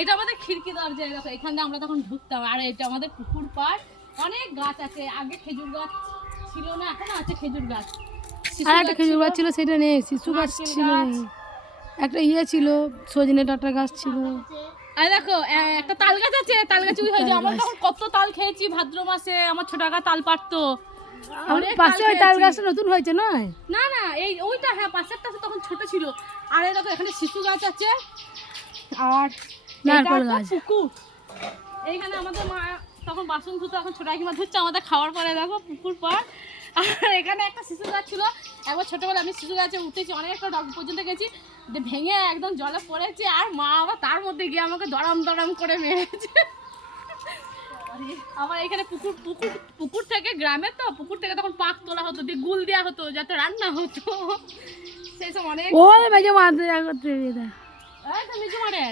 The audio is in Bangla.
এটা আমাদের খিড়কি দরজা দেখো এখান দিয়ে আমরা তখন ঢুকতাম। আর এটা আমাদের পুকুর পাড় অনেক গাছ আছে। আগে খেজুর গাছ ছিল না এখনও আছে খেজুর গাছ। আর একটা খেজুর গাছ ছিল সেটা নেই শিশু গাছ ছিল। একটা ইয়ে ছিল সজনে ডাঁটা গাছ ছিল। আর দেখো একটা তাল গাছ আছে তাল গাছ হয়ে যায় আমরা তখন কত তাল খেয়েছি ভাদ্র মাসে আমার ছোট কাকা তাল পারতো আমাদের পাশে ওই তাল। গাছটা নতুন হয়েছে নয়? না না এই ওইটা হ্যাঁ পাশেরটা তখন ছোট ছিল। আর দেখো এখানে শিশু গাছ আছে। আর নারকেল গাছ। পুকুর। এইখানে আমাদের মা তখন বাসন ধুতো এখন ছোট কাকিমা ধুচ্ছে আমাদের খাওয়ার পরে দেখো পুকুর পর। আর এখানে একটা শিশু গাছ ছিল। একবার ছোটবেলা আমি শিশু গাছে উঠেছি অনেকটা ডগ পর্যন্ত গেছি। ভেঙে একদম জলে পড়েছে আর মা আবার তার মধ্যে গিয়ে আমাকে দড়াম দড়াম করে মেরেছে। আমার এখানে পুকুর পুকুর পুকুর থেকে গ্রামে তো পুকুর থেকে তখন পাক তোলা হতো দিয়ে গুল দেওয়া হতো যাতে রান্না হতো। সেই সব অনেক ও মেজে মারতে করতে এই তো মিজু মারে